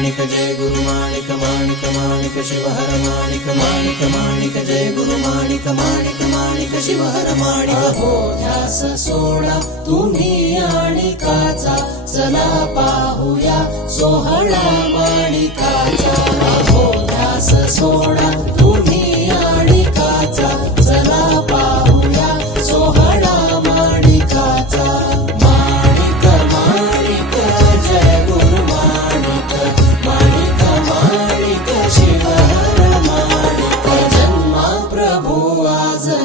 माणिक जय गुरु माणिक माणिक माणिक शिवहर माणिक माणिक माणिक जय गुरु माणिक माणिक माणिक शिवहर माणिक. हो ध्यास सोडा तुम्ही आणि काचा चला पाहूया सोहळा माणिकाचा. हो ध्यास सोडा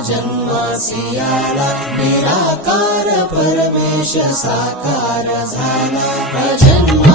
जन्मासी आला निराकार परमेश साकार झाला. जन्मा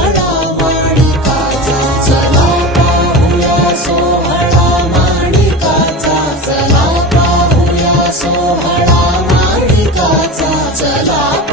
सोहळा मालिकाचा चला.